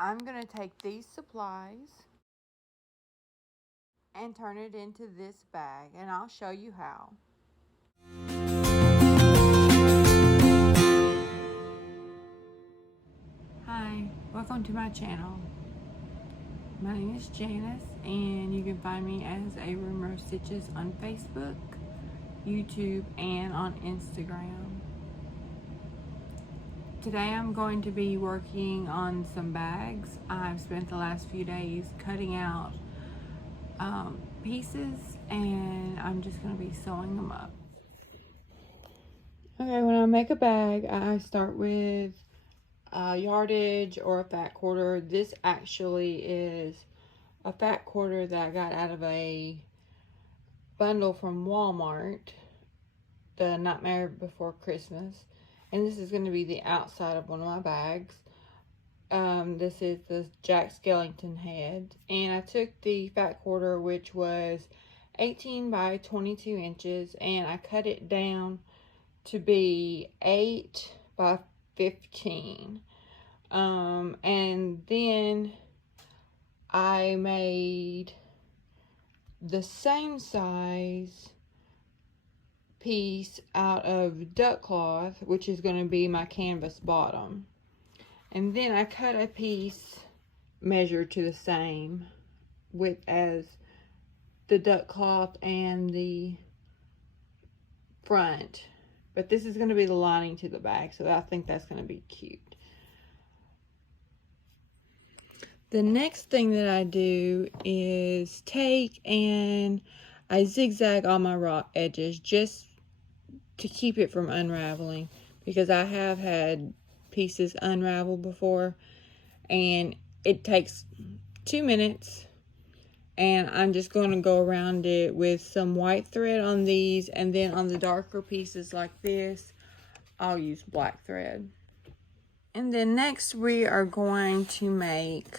I'm going to take these supplies and turn it into this bag, and I'll show you how. Hi, welcome to my channel. My name is Janice, and you can find me as A Rumor Stitches on Facebook, YouTube, and on Instagram. Today I'm going to be working on some bags. I've spent the last few days cutting out pieces, and I'm just going to be sewing them up. Okay, when I make a bag, I start with a yardage or a fat quarter. This actually is a fat quarter that I got out of a bundle from Walmart, the Nightmare Before Christmas. And this is going to be the outside of one of my bags. This is the Jack Skellington head. And I took the fat quarter, which was 18 by 22 inches, and I cut it down to be 8 by 15. And then I made the same size piece out of duck cloth, which is going to be my canvas bottom. And then I cut a piece measured to the same width as the duck cloth and the front. But this is going to be the lining to the bag, so I think that's going to be cute. The next thing that I do is take and I zigzag all my raw edges just to keep it from unraveling, because I have had pieces unravel before, and it takes 2 minutes. And I'm just going to go around it with some white thread on these, and then on the darker pieces like this, I'll use black thread. And then next we are going to make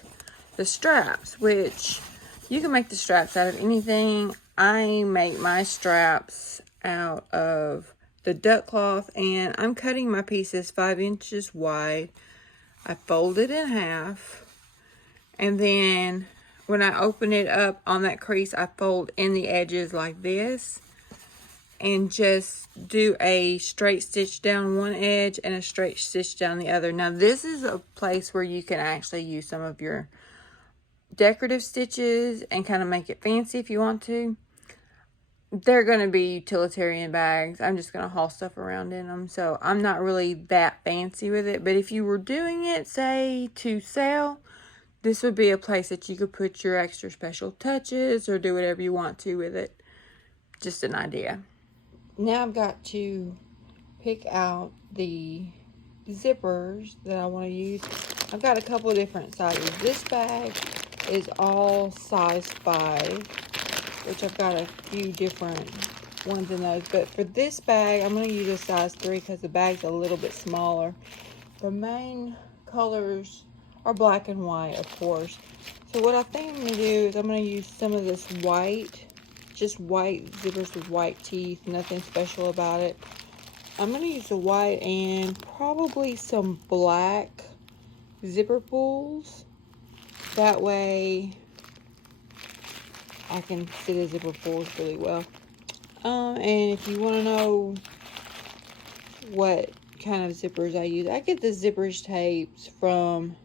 the straps, which you can make the straps out of anything. I make my straps out of the duck cloth, and I'm cutting my pieces 5 inches wide. I fold it in half, and then when I open it up on that crease, I fold in the edges like this and just do a straight stitch down one edge and a straight stitch down the other. Now this is a place where you can actually use some of your decorative stitches and kind of make it fancy if you want to. They're going to be utilitarian bags. I'm just going to haul stuff around in them, so I'm not really that fancy with it. But if you were doing it, say, to sell, this would be a place that you could put your extra special touches or do whatever you want to with it. Just an idea. Now I've got to pick out the zippers that I want to use. I've got a couple of different sizes. This bag is all size 5, which I've got a few different ones in those. But for this bag, I'm going to use a size 3 because the bag's a little bit smaller. The main colors are black and white, of course. So what I think I'm going to do is I'm going to use some of this white, just white zippers with white teeth, nothing special about it. I'm going to use the white and probably some black zipper pulls. That way I can see the zipper pulls really well. And if you want to know what kind of zippers I use, I get the zippers tapes from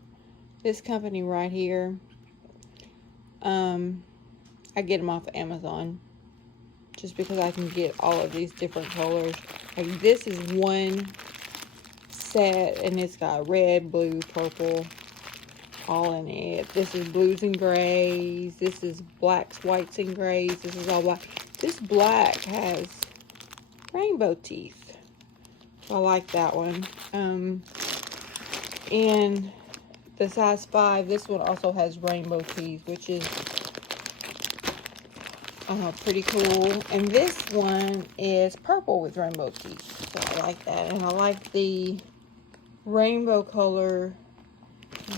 this company right here. I get them off of Amazon just because I can get all of these different colors. Like this is one set and it's got red, blue, purple all in it. This is blues and grays. This is blacks, whites, and grays. This is all black. This black has rainbow teeth. So I like that one. And the size 5, this one also has rainbow teeth, which is pretty cool. And this one is purple with rainbow teeth. So I like that. And I like the rainbow color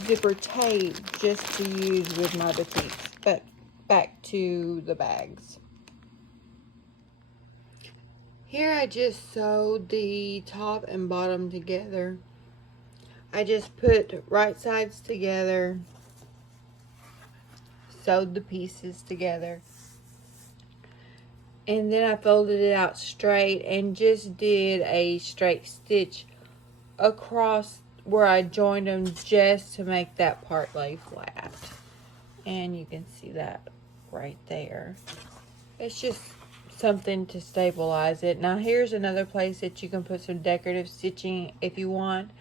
zipper tape just to use with my boutiques. But back to the bags. Here I just sewed the top and bottom together. I just put right sides together, sewed the pieces together, and then I folded it out straight and just did a straight stitch across where I joined them just to make that part lay flat. And you can see that right there. It's just something to stabilize it. Now here's another place that you can put some decorative stitching if you want,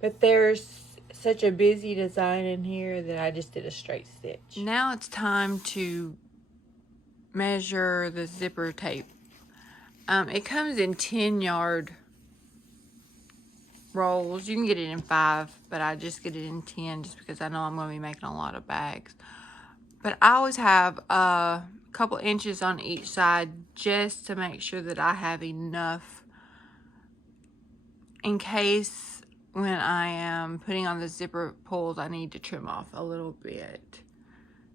but there's such a busy design in here that I just did a straight stitch. Now it's time to measure the zipper tape. It comes in 10-yard rolls. You can get it in 5, but I just get it in 10 just because I know I'm going to be making a lot of bags. But I always have a couple inches on each side just to make sure that I have enough in case when I am putting on the zipper pulls I need to trim off a little bit.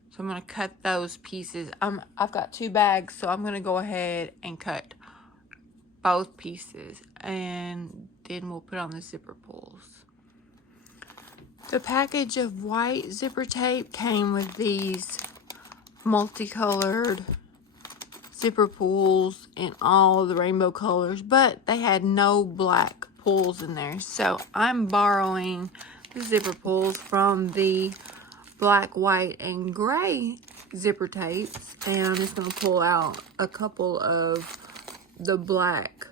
So I'm going to cut those pieces. I've got 2 bags, so I'm going to go ahead and cut both pieces, and then we'll put on the zipper pulls. The package of white zipper tape came with these multicolored zipper pulls in all the rainbow colors, but they had no black pulls in there. So I'm borrowing the zipper pulls from the black, white, and gray zipper tapes, and I'm just going to pull out a couple of the black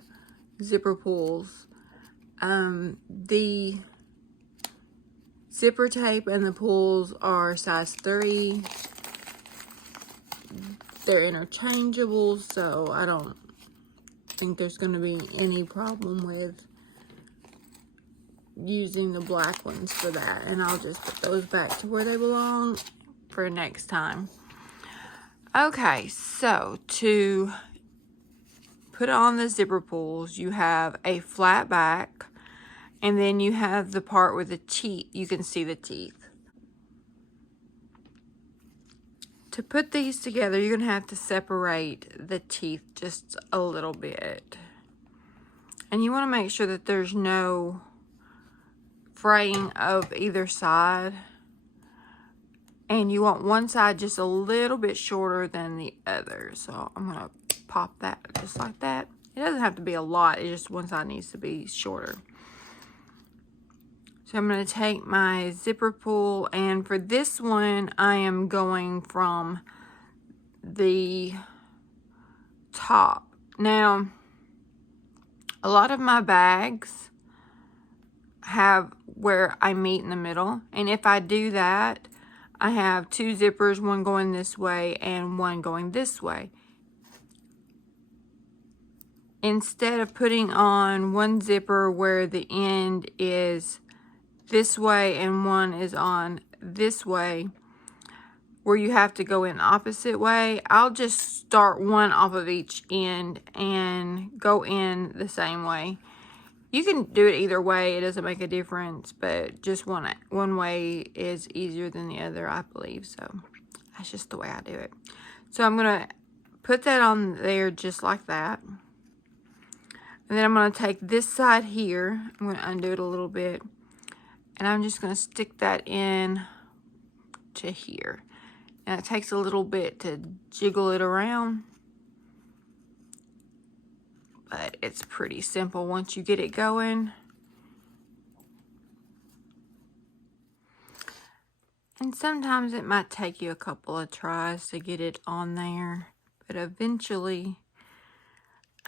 zipper pulls. The zipper tape and the pulls are size 3. They're interchangeable, so I don't think there's going to be any problem with using the black ones for that. And I'll just put those back to where they belong for next time. Okay, so to put on the zipper pulls, you have a flat back, and then you have the part with the teeth. You can see the teeth. To put these together, you're going to have to separate the teeth just a little bit. And you want to make sure that there's no fraying of either side. And you want one side just a little bit shorter than the other. So I'm going to pop that just like that. It doesn't have to be a lot. It's just one side needs to be shorter. So I'm going to take my zipper pull, and for this one, I am going from the top. Now, a lot of my bags have where I meet in the middle, and if I do that, I have 2 zippers, one going this way and one going this way. Instead of putting on one zipper where the end is this way and one is on this way, where you have to go in opposite way, I'll just start one off of each end and go in the same way. You can do it either way, it doesn't make a difference, but just one way is easier than the other, I believe. So that's just the way I do it. So I'm gonna put that on there just like that. And then I'm gonna take this side here, I'm gonna undo it a little bit, and I'm just going to stick that in to here. And it takes a little bit to jiggle it around, but it's pretty simple once you get it going. And sometimes it might take you a couple of tries to get it on there, but eventually,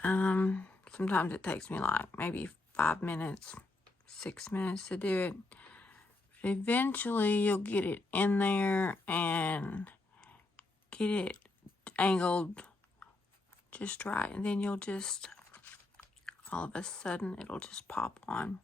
sometimes it takes me like maybe 5 minutes, 6 minutes to do it. Eventually you'll get it in there and get it angled just right, and then you'll just, all of a sudden, it'll just pop on.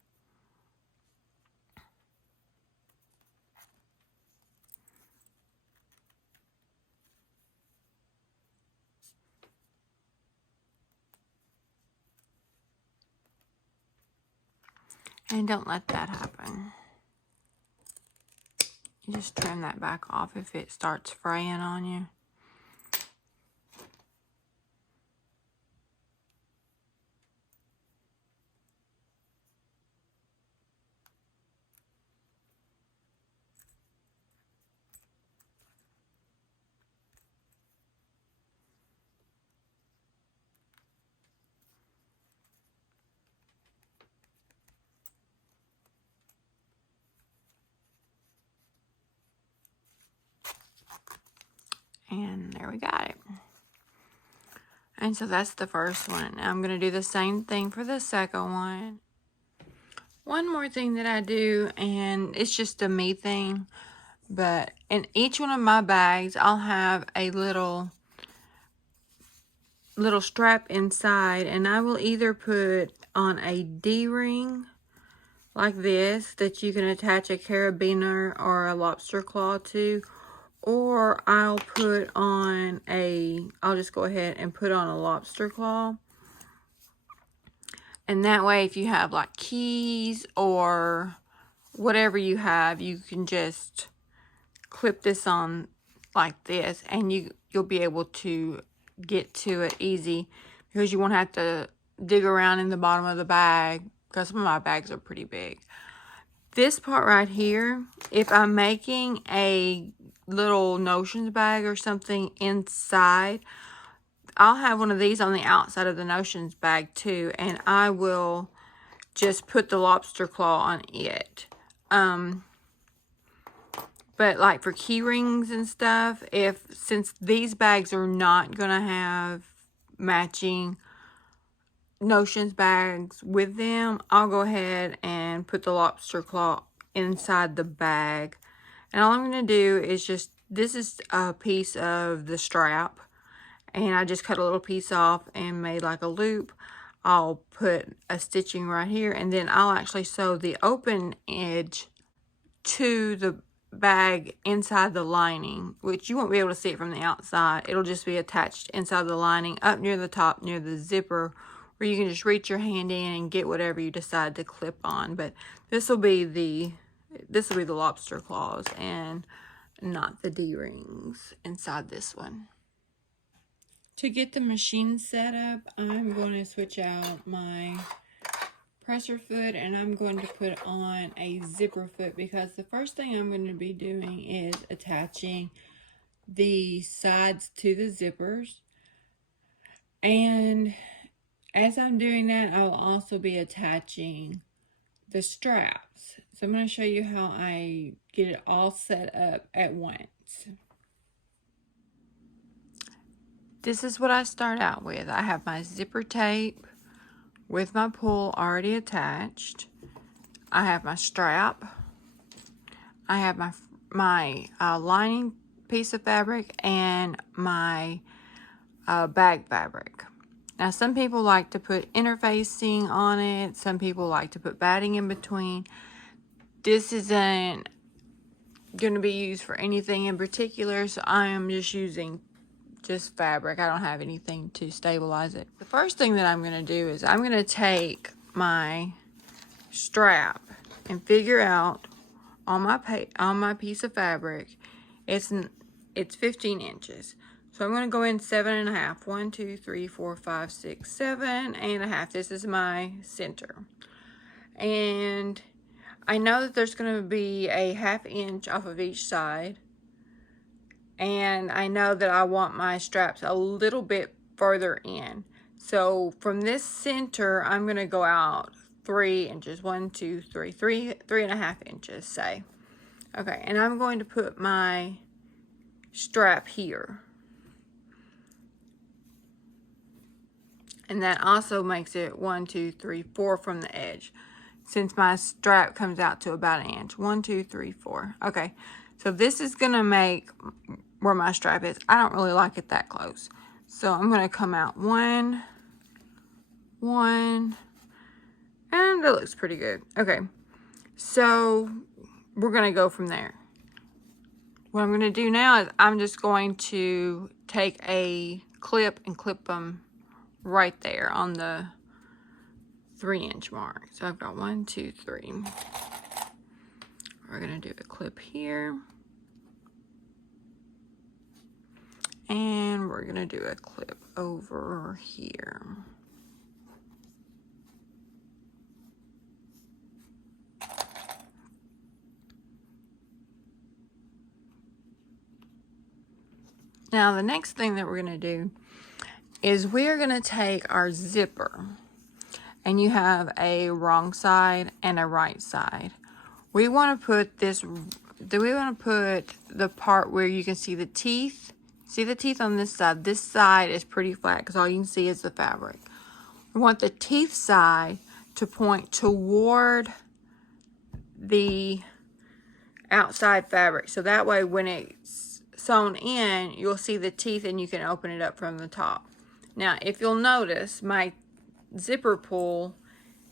And don't let that happen. You just trim that back off if it starts fraying on you. And there we got it. And so that's the first one. Now I'm going to do the same thing for the second one. One more thing that I do, and it's just a me thing, but in each one of my bags, I'll have a little strap inside, and I will either put on a D-ring like this that you can attach a carabiner or a lobster claw to, or I'll just go ahead and put on a lobster claw. And that way, if you have like keys or whatever you have, you can just clip this on like this, and you'll be able to get to it easy, because you won't have to dig around in the bottom of the bag, because some of my bags are pretty big. This part right here, if I'm making a little notions bag or something inside, I'll have one of these on the outside of the notions bag too, and I will just put the lobster claw on it. But like for key rings and stuff, since these bags are not gonna have matching notions bags with them, I'll go ahead and put the lobster claw inside the bag. And all I'm gonna do is this is a piece of the strap, and I just cut a little piece off and made like a loop. I'll put a stitching right here, and then I'll actually sew the open edge to the bag inside the lining, which you won't be able to see it from the outside. It'll just be attached inside the lining up near the top, near the zipper, where you can just reach your hand in and get whatever you decide to clip on. But this will be the lobster claws and not the D-rings inside this one. To get the machine set up, I'm going to switch out my presser foot, and I'm going to put on a zipper foot, because the first thing I'm going to be doing is attaching the sides to the zippers. And as I'm doing that, I'll also be attaching the straps. So I'm going to show you how I get it all set up at once. This is what I start out with. I have my zipper tape with my pull already attached. I have my strap. I have my lining piece of fabric and my bag fabric. Now, some people like to put interfacing on it. Some people like to put batting in between. This isn't going to be used for anything in particular, so I am just using fabric. I don't have anything to stabilize it. The first thing that I'm going to do is I'm going to take my strap and figure out on my piece of fabric, it's 15 inches. So I'm going to go in 7.5. 1, 2, 3, 4, 5, 6, 7.5. This is my center. And I know that there's going to be a 1/2 inch off of each side. And I know that I want my straps a little bit further in. So from this center, I'm going to go out 3 inches. 1, 2, 3, 3.5 inches, say. Okay, and I'm going to put my strap here. And that also makes it 1, 2, 3, 4 from the edge, since my strap comes out to about 1 inch. 1, 2, 3, 4. Okay, so this is going to make where my strap is. I don't really like it that close. So I'm going to come out 1, 1, and it looks pretty good. Okay, so we're going to go from there. What I'm going to do now is I'm just going to take a clip and clip them right there on the 3-inch mark. So I've got 1, 2, 3. We're going to do a clip here. And we're going to do a clip over here. Now, the next thing that we're going to do is we're going to take our zipper, and you have a wrong side and a right side. We want to put the part where you can see the teeth See the teeth on this side? This side is pretty flat because all you can see is the fabric. We want the teeth side to point toward the outside fabric. So that way when it's sewn in, you'll see the teeth and you can open it up from the top. Now, if you'll notice, my zipper pull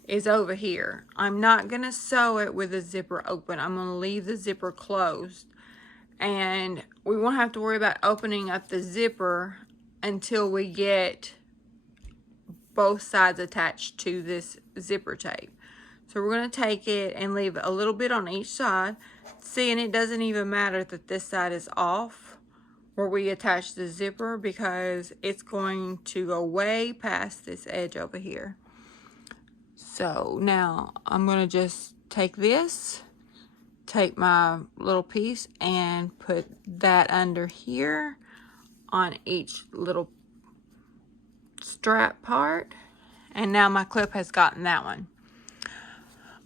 is over here. I'm not going to sew it with the zipper open. I'm going to leave the zipper closed. And we won't have to worry about opening up the zipper until we get both sides attached to this zipper tape. So we're going to take it and leave a little bit on each side. See, and it doesn't even matter that this side is off where we attach the zipper, because it's going to go way past this edge over here. So now I'm going to just take this, take my little piece and put that under here on each little strap part. And now my clip has gotten that one.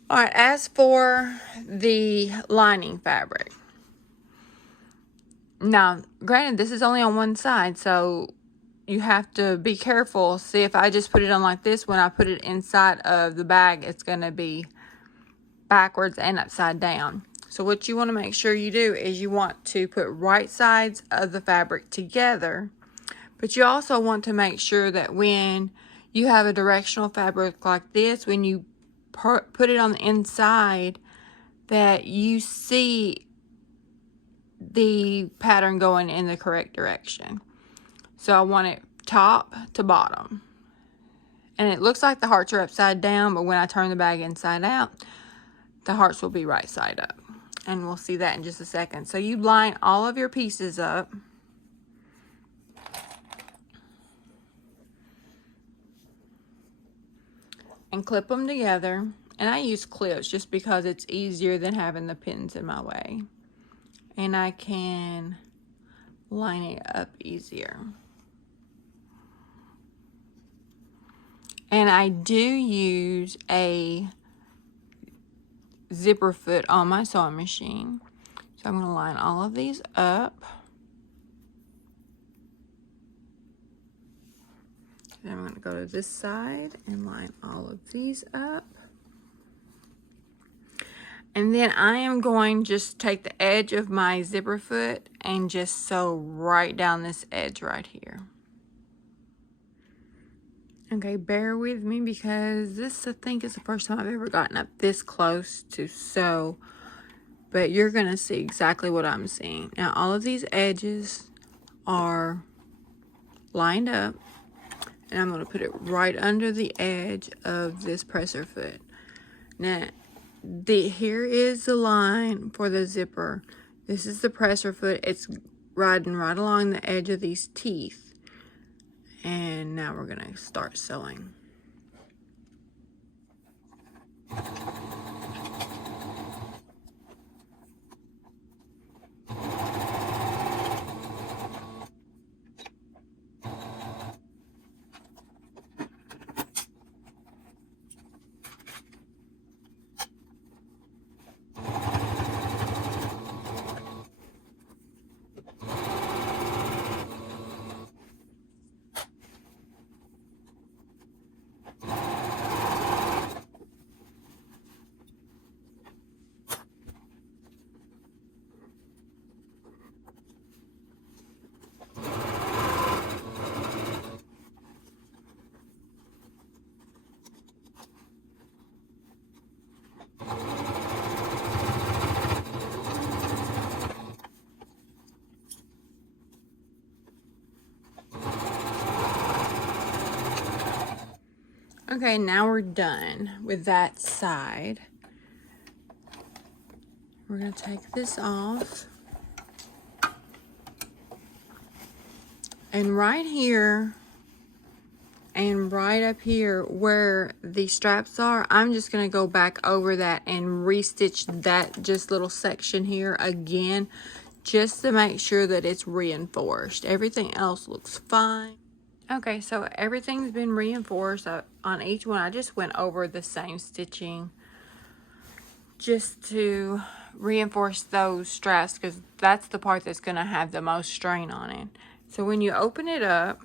All right, as for the lining fabric. Now, granted, this is only on one side, so you have to be careful. See, if I just put it on like this, when I put it inside of the bag, it's going to be backwards and upside down. So what you want to make sure you do is you want to put right sides of the fabric together, but you also want to make sure that when you have a directional fabric like this, when you put it on the inside, that you see the pattern going in the correct direction. So I want it top to bottom. And it looks like the hearts are upside down, but when I turn the bag inside out, the hearts will be right side up. And we'll see that in just a second. So you line all of your pieces up. And clip them together. And I use clips just because it's easier than having the pins in my way. And I can line it up easier. And I do use a zipper foot on my sewing machine. So I'm going to line all of these up. Then I'm going to go to this side and line all of these up. And then I am going to just take the edge of my zipper foot and just sew right down this edge right here. Okay, bear with me because this, I think, is the first time I've ever gotten up this close to sew. But you're going to see exactly what I'm seeing. Now, all of these edges are lined up. And I'm going to put it right under the edge of this presser foot. Now, here is the line for the zipper. This is the presser foot. It's riding right along the edge of these teeth. And now we're going to start sewing. Okay, now we're done with that side. We're going to take this off. And right here and right up here where the straps are, I'm just going to go back over that and restitch that just little section here again, just to make sure that it's reinforced. Everything else looks fine. Okay, so everything's been reinforced on each one. I just went over the same stitching just to reinforce those straps because that's the part that's going to have the most strain on it. So when you open it up,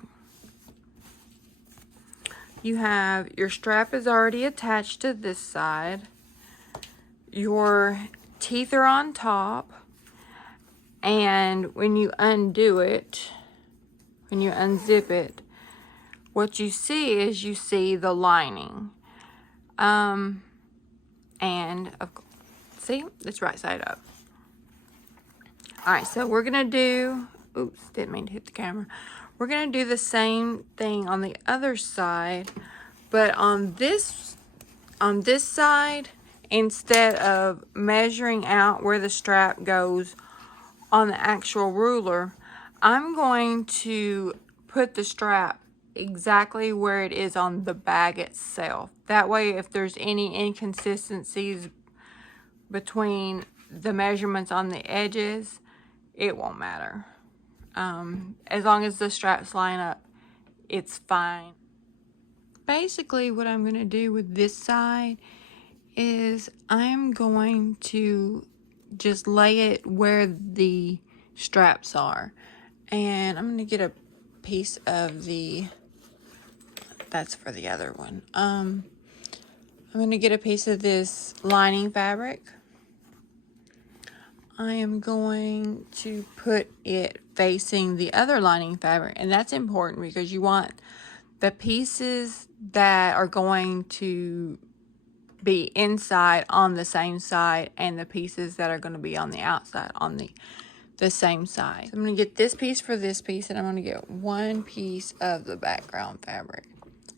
you have your strap is already attached to this side. Your teeth are on top. And when you undo it, when you unzip it, what you see is you see the lining. And see, it's right side up. All right, so we're gonna do, oops, didn't mean to hit the camera. We're gonna do the same thing on the other side, but on this side, instead of measuring out where the strap goes on the actual ruler, I'm going to put the strap exactly where it is on the bag itself. That way, if there's any inconsistencies between the measurements on the edges, it won't matter. As long as the straps line up, it's fine. Basically, what I'm going to do with this side is I'm going to just lay it where the straps are. And I'm going to get a piece of that's for the other one. I'm going to get a piece of this lining fabric. I am going to put it facing the other lining fabric, and that's important because you want the pieces that are going to be inside on the same side and the pieces that are going to be on the outside on the same side. So I'm going to get this piece for this piece, and I'm going to get one piece of the background fabric.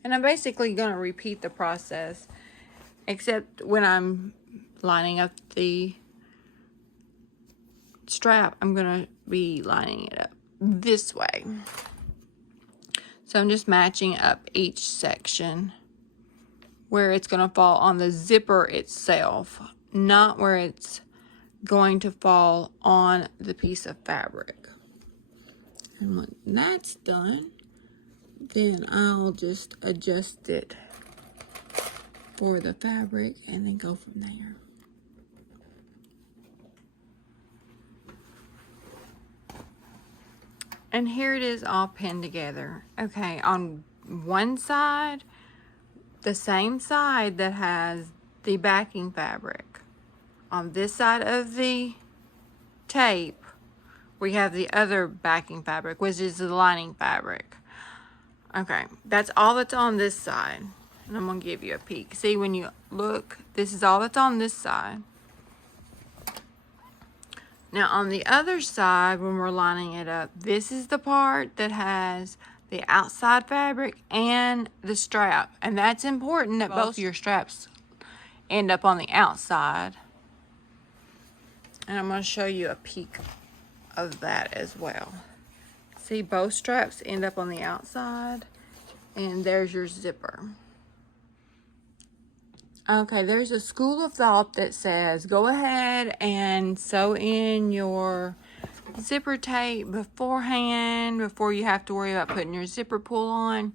And I'm basically going to repeat the process, except when I'm lining up the strap, I'm going to be lining it up this way. So I'm just matching up each section where it's going to fall on the zipper itself, not where it's going to fall on the piece of fabric. And when that's done, then I'll just adjust it for the fabric and then go from there. And here it is all pinned together. Okay, on one side, the same side that has the backing fabric. On this side of the tape, we have the other backing fabric, which is the lining fabric. Okay, that's all that's on this side. And I'm going to give you a peek. See, when you look, this is all that's on this side. Now, on the other side, when we're lining it up, this is the part that has the outside fabric and the strap. And that's important that both of your straps end up on the outside. And I'm going to show you a peek of that as well. See, both straps end up on the outside, and there's your zipper. Okay, there's a school of thought that says go ahead and sew in your zipper tape beforehand before you have to worry about putting your zipper pull on.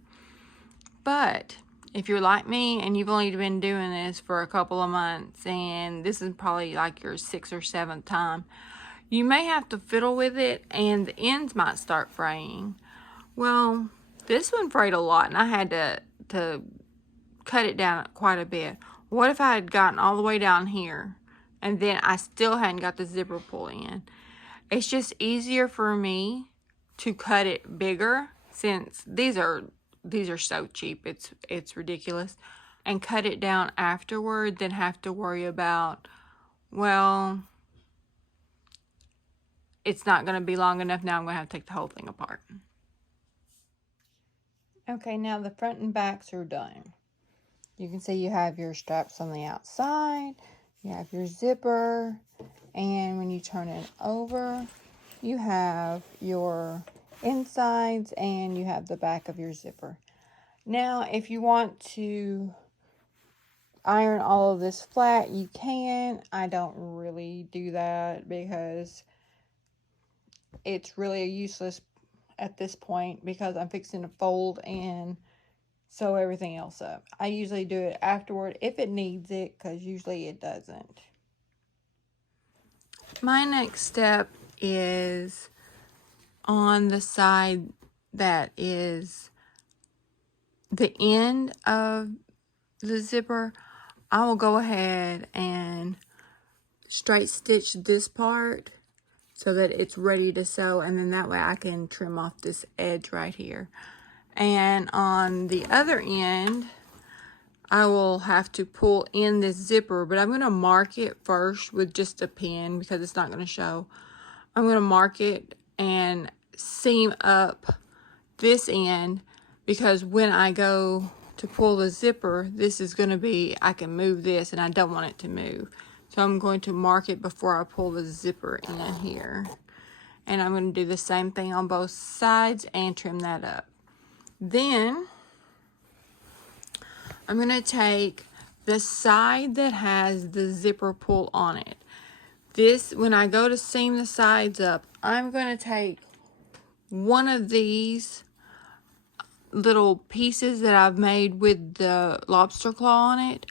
But if you're like me and you've only been doing this for a couple of months and this is probably like your 6th or 7th time, you may have to fiddle with it and the ends might start fraying. Well, this one frayed a lot and I had to cut it down quite a bit. What if I had gotten all the way down here and then I still hadn't got the zipper pull in? It's just easier for me to cut it bigger, since these are so cheap, it's ridiculous, and cut it down afterward than have to worry about, well, it's not going to be long enough, now I'm going to have to take the whole thing apart. Okay, now the front and backs are done. You can see you have your straps on the outside, you have your zipper, and when you turn it over, you have your insides and you have the back of your zipper. Now, if you want to iron all of this flat, you can. I don't really do that because it's really useless at this point because I'm fixing to fold and sew everything else up. I usually do it afterward if it needs it, because usually it doesn't. My next step is on the side that is the end of the zipper, I will go ahead and straight stitch this part so that it's ready to sew, and then that way I can trim off this edge right here. And on the other end, I will have to pull in this zipper, but I'm going to mark it first with just a pin because it's not going to show. I'm going to mark it and seam up this end, because when I go to pull the zipper, this is going to be, I can move this and I don't want it to move. So I'm going to mark it before I pull the zipper in here. And I'm going to do the same thing on both sides and trim that up. Then I'm going to take the side that has the zipper pull on it. This, when I go to seam the sides up, I'm going to take one of these little pieces that I've made with the lobster claw on it.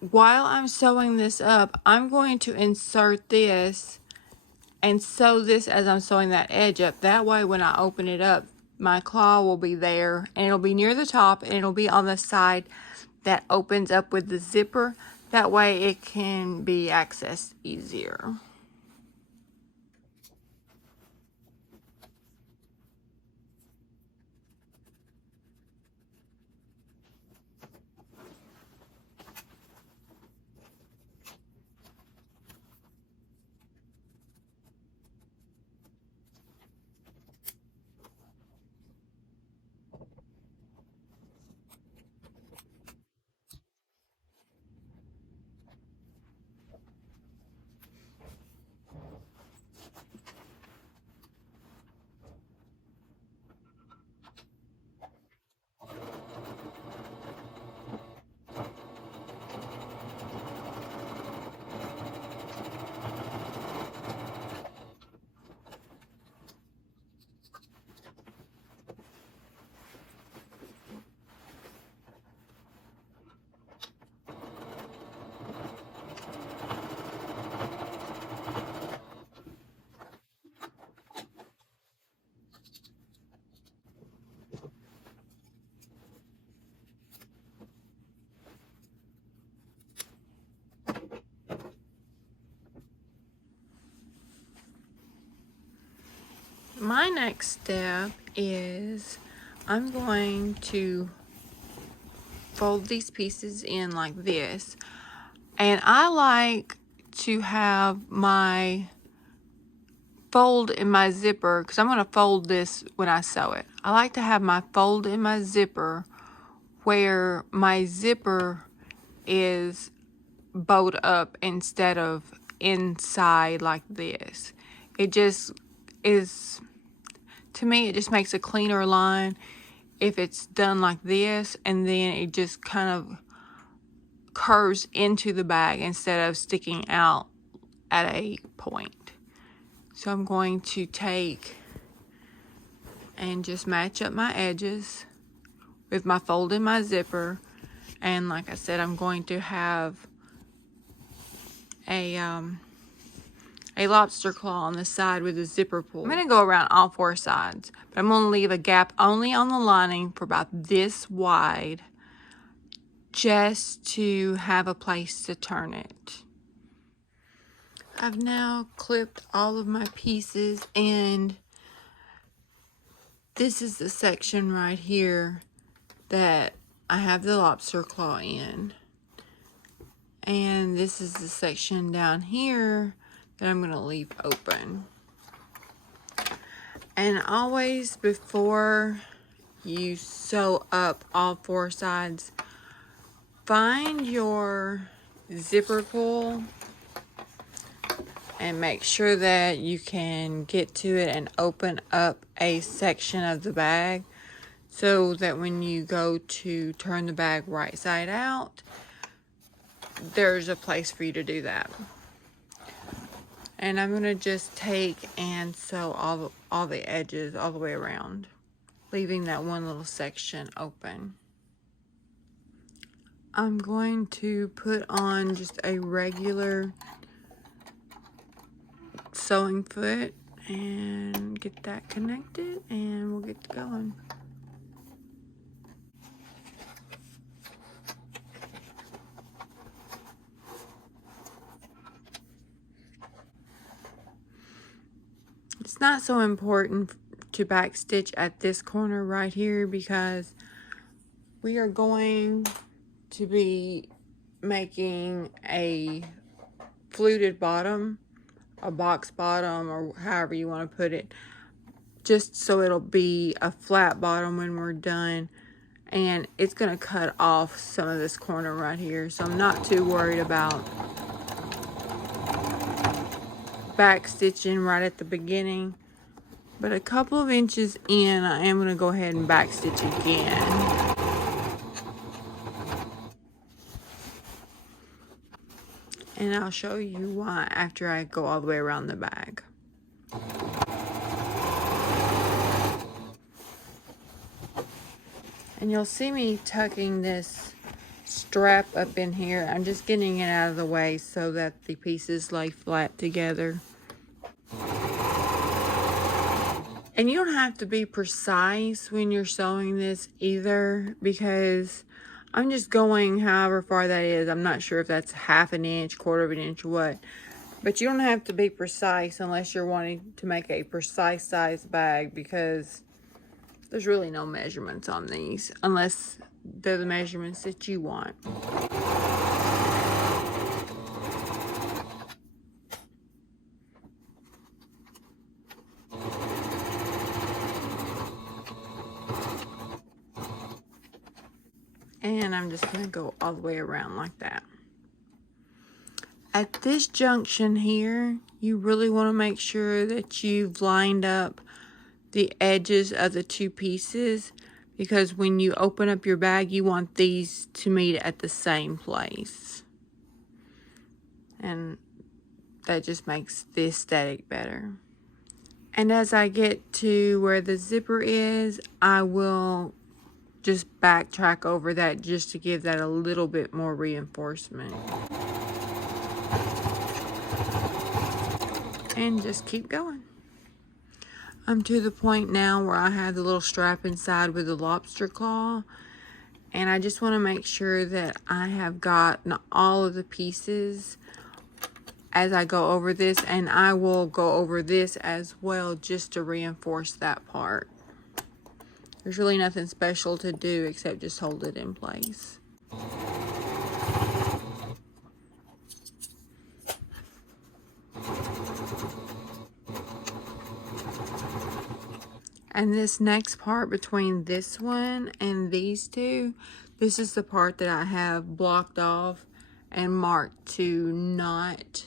While I'm sewing this up, I'm going to insert this and sew this as I'm sewing that edge up. That way when I open it up, my claw will be there, and it'll be near the top, and it'll be on the side that opens up with the zipper. That way it can be accessed easier. My next step is I'm going to fold these pieces in like this, and I like to have my fold in my zipper, because I'm going to fold this when I sew it. I like to have my fold in my zipper where my zipper is bowed up instead of inside like this. It just is, to me, it just makes a cleaner line if it's done like this, and then it just kind of curves into the bag instead of sticking out at a point. So I'm going to take and just match up my edges with my fold in my zipper, and like I said, I'm going to have a lobster claw on the side with a zipper pull. I'm going to go around all four sides, but I'm going to leave a gap only on the lining for about this wide, just to have a place to turn it. I've now clipped all of my pieces, and this is the section right here that I have the lobster claw in. And this is the section down here that I'm going to leave open. And always, before you sew up all four sides, find your zipper pull and make sure that you can get to it and open up a section of the bag, so that when you go to turn the bag right side out, there's a place for you to do that. And I'm going to just take and sew all the edges all the way around, leaving that one little section open. I'm going to put on just a regular sewing foot and get that connected, and we'll get going. It's not so important to backstitch at this corner right here because we are going to be making a fluted bottom, a box bottom, or however you want to put it, just so it'll be a flat bottom when we're done. And it's going to cut off some of this corner right here, so I'm not too worried about back stitching right at the beginning. But a couple of inches in, I am going to go ahead and back stitch again. And I'll show you why after I go all the way around the bag. And you'll see me tucking this strap up in here. I'm just getting it out of the way so that the pieces lay flat together. And you don't have to be precise when you're sewing this either, because I'm just going however far that is. I'm not sure if that's half an inch, quarter of an inch, or what. But you don't have to be precise unless you're wanting to make a precise size bag, because there's really no measurements on these unless they're the measurements that you want. And I'm just going to go all the way around like that. At this junction here, you really want to make sure that you've lined up the edges of the two pieces, because when you open up your bag, you want these to meet at the same place. And that just makes the aesthetic better. And as I get to where the zipper is, I will just backtrack over that just to give that a little bit more reinforcement. And just keep going. I'm to the point now where I have the little strap inside with the lobster claw, and I just want to make sure that I have gotten all of the pieces as I go over this, and I will go over this as well just to reinforce that part. There's really nothing special to do except just hold it in place. And this next part between this one and these two, this is the part that I have blocked off and marked to not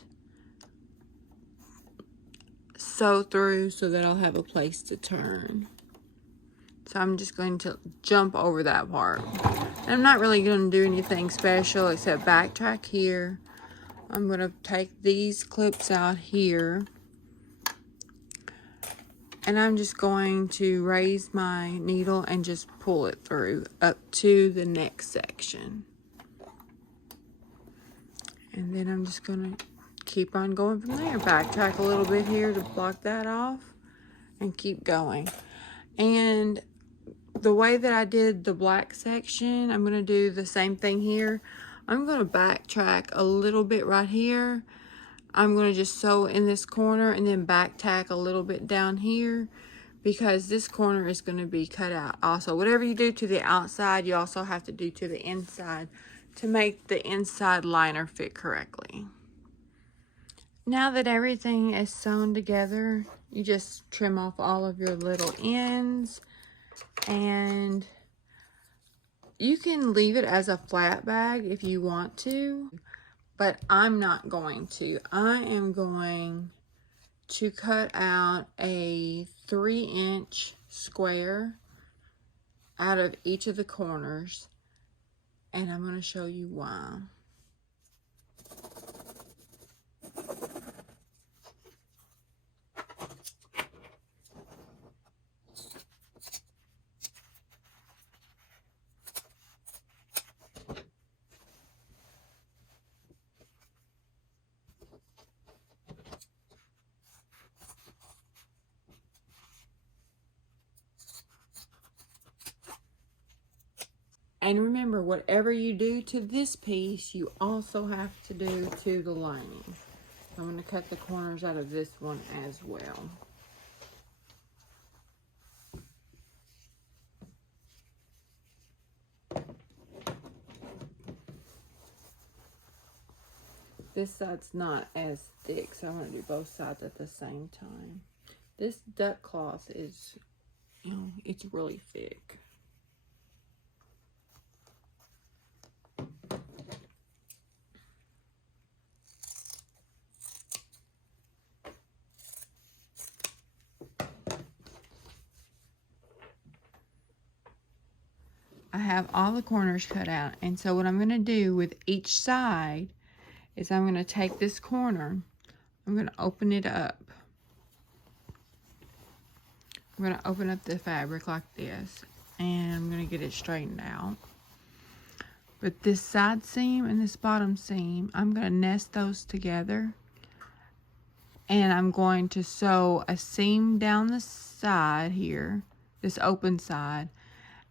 sew through so that I'll have a place to turn. So I'm just going to jump over that part. And I'm not really going to do anything special except backtrack here. I'm going to take these clips out here. And I'm just going to raise my needle and just pull it through up to the next section. And then I'm just going to keep on going from there. Backtrack a little bit here to block that off and keep going. And the way that I did the black section, I'm going to do the same thing here. I'm going to backtrack a little bit right here. I'm going to just sew in this corner and then back tack a little bit down here, because this corner is going to be cut out also. Whatever you do to the outside, you also have to do to the inside to make the inside liner fit correctly. Now that everything is sewn together, you just trim off all of your little ends, and you can leave it as a flat bag if you want to, but I'm not going to. I am going to cut out a 3-inch square out of each of the corners, and I'm going to show you why. And remember, whatever you do to this piece, you also have to do to the lining. I'm going to cut the corners out of this one as well. This side's not as thick, so I'm going to do both sides at the same time. This duck cloth is, it's really thick. I have all the corners cut out, and so what I'm going to do with each side is I'm going to take this corner, I'm going to open it up. I'm going to open up the fabric like this, and I'm going to get it straightened out. But this side seam and this bottom seam, I'm going to nest those together, and I'm going to sew a seam down the side here, this open side.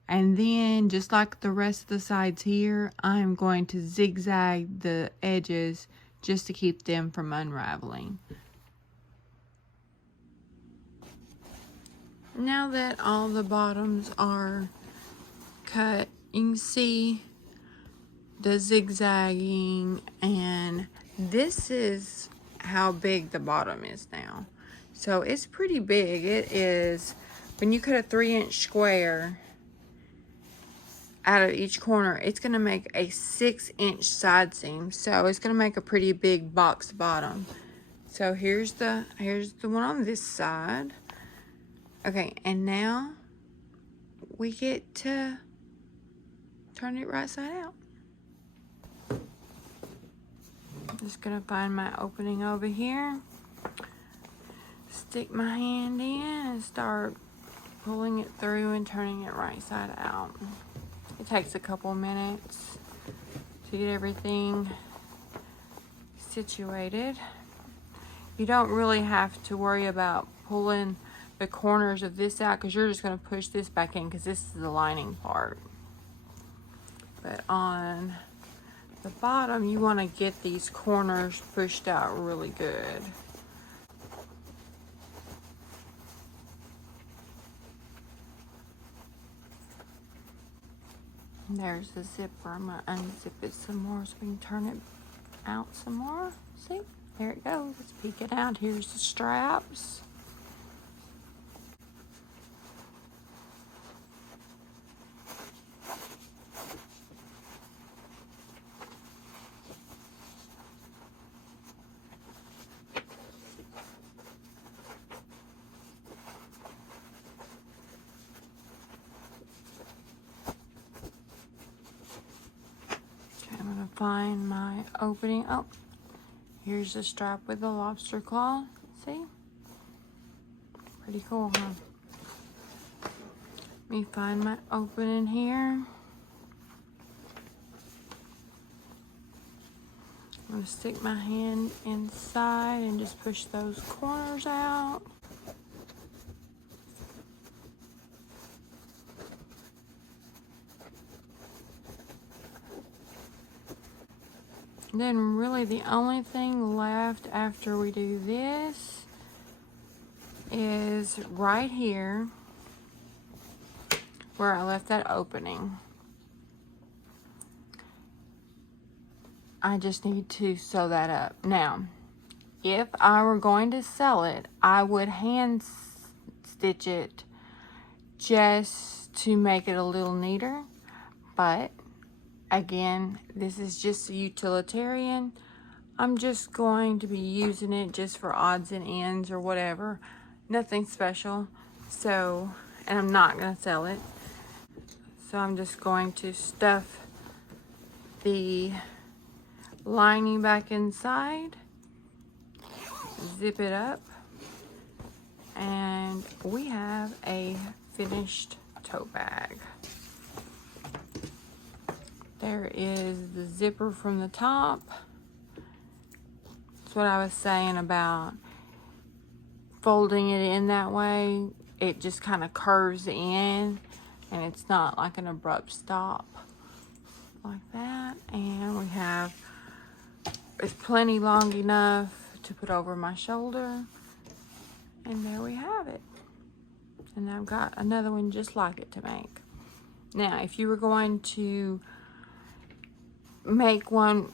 And then, just like the rest of the sides here, I'm going to zigzag the edges just to keep them from unraveling. Now that all the bottoms are cut, you can see the zigzagging, and this is how big the bottom is now. So it's pretty big. It is, when you cut a 3-inch square out of each corner, it's going to make a 6-inch side seam, so it's going to make a pretty big box bottom. So here's the one on this side. Okay, and now we get to turn it right side out. I'm just going to find my opening over here, stick my hand in, and start pulling it through and turning it right side out. It takes a couple minutes to get everything situated. You don't really have to worry about pulling the corners of this out, because you're just going to push this back in, because this is the lining part. But on the bottom, you want to get these corners pushed out really good. There's the zipper. I'm going to unzip it some more so we can turn it out some more. See? There it goes. Let's peek it out. Here's the straps. Find my opening. Oh, here's the strap with the lobster claw. See? Pretty cool, huh? Let me find my opening here. I'm going to stick my hand inside and just push those corners out. Then really the only thing left after we do this is right here where I left that opening. I just need to sew that up. Now, if I were going to sew it, I would hand stitch it just to make it a little neater, but again, this is just a utilitarian. I'm just going to be using it just for odds and ends or whatever. Nothing special. So, and I'm not going to sell it. So I'm just going to stuff the lining back inside, zip it up, and we have a finished tote bag. There is the zipper from the top. That's what I was saying about folding it in that way. It just kind of curves in, and it's not like an abrupt stop. like that. And we have, it's plenty long enough to put over my shoulder. And there we have it. And I've got another one just like it to make. Now, if you were going to make one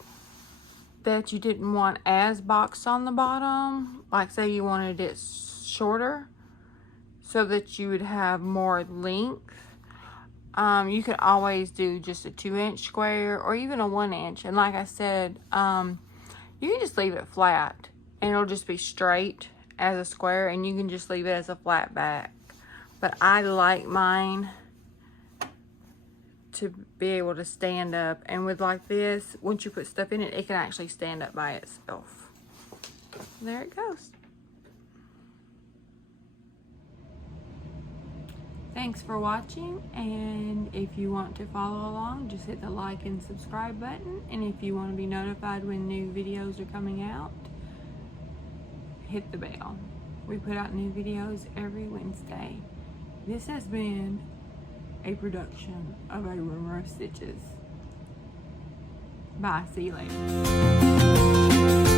that you didn't want as boxed on the bottom, like say you wanted it shorter so that you would have more length, you could always do just a 2-inch square or even a 1-inch. And like I said, you can just leave it flat and it'll just be straight as a square, and you can just leave it as a flat back. But I like mine to be able to stand up, and with like this, once you put stuff in it, it can actually stand up by itself. There it goes. Thanks for watching, and if you want to follow along, just hit the like and subscribe button, and if you want to be notified when new videos are coming out, hit the bell. We put out new videos every Wednesday. This has been a production of A Rumor of Stitches. Bye, see you later.